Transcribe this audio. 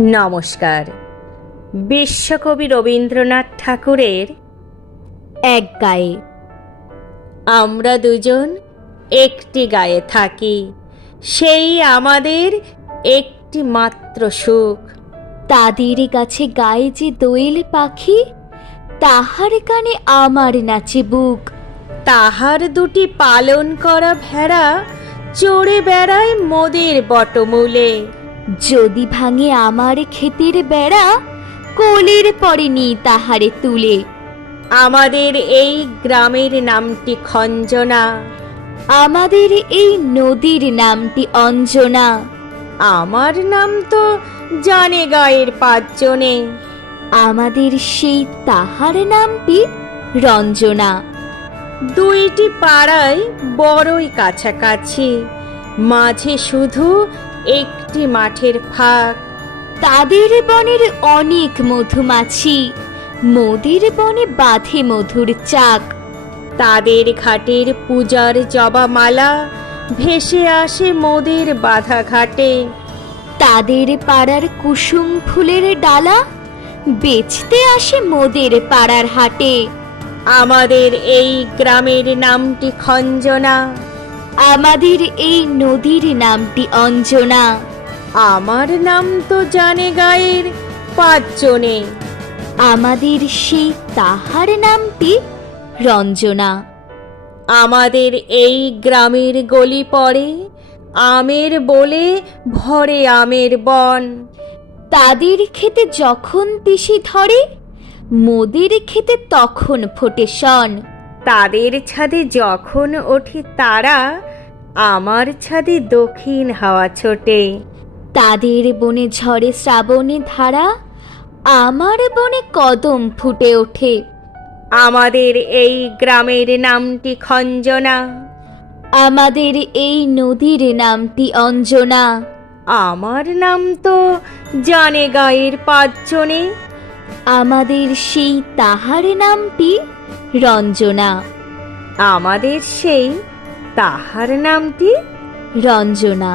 নমস্কার। বিশ্বকবি রবীন্দ্রনাথ ঠাকুরের এক গায়ে। আমরা দুজন একটি গায়ে থাকি, সেই আমাদের একটি মাত্র সুখ। তাদের কাছে গায়ে যে দোয়েল পাখি, তাহার গানে আমার নাচে বুক। তাহার দুটি পালন করা ভেড়া চড়ে বেড়ায় মোদের বটমূলে। যদি ভাঙে আমার ক্ষেতের বেড়া, কোলের পরে নি তাহারে তুলে। আমাদের এই গ্রামের নামটি খঞ্জনা, আমাদের এই নদীর নামটি অঞ্জনা। আমার নাম তো জানে গায়ের পাঁচজনে। আমাদের সেই তাহার নামটি রঞ্জনা। দুইটি পাড়ায় বড়ই কাছাকাছি, মাঝে শুধু একটি মাঠের ফাঁক। তাদের বনের অনেক মধুমাছি, মোদের বনে বাঁধে মধুর চাক। তাদের ঘাটের পূজার জবামালা ভেসে আসে মোদের বাধা ঘাটে। তাদের পাড়ার কুসুম ফুলের ডালা বেচতে আসে মোদের পাড়ার হাটে। আমাদের এই গ্রামের নামটি খঞ্জনা, আমাদের এই নদীর নামটি অঞ্জনা। আমার নাম তো জানে গায়ের পাঁচজনে। আমাদের সেই তাহার নামটি রঞ্জনা। আমাদের এই গ্রামের গলি পড়ে আমের বলে ভরে আমের বন। তাদের খেতে যখন তিসি ধরে, মোদের খেতে তখন ফোটে শন। তাদের ছাদে যখন ওঠে তারা, আমার ছাদে দক্ষিণ হাওয়া ছোটে। তাদের বনে ঝরে শ্রাবণে ধারা, আমার বনে কদম ফুটে ওঠে। আমাদের এই গ্রামের নামটি খঞ্জনা, আমাদের এই নদীর নামটি অঞ্জনা। আমার নাম তো জানে গায়ের পাঁচজনে। আমাদের সেই তাহার নামটি রঞ্জনা। আমাদের সেই তাহার নামটি রঞ্জনা।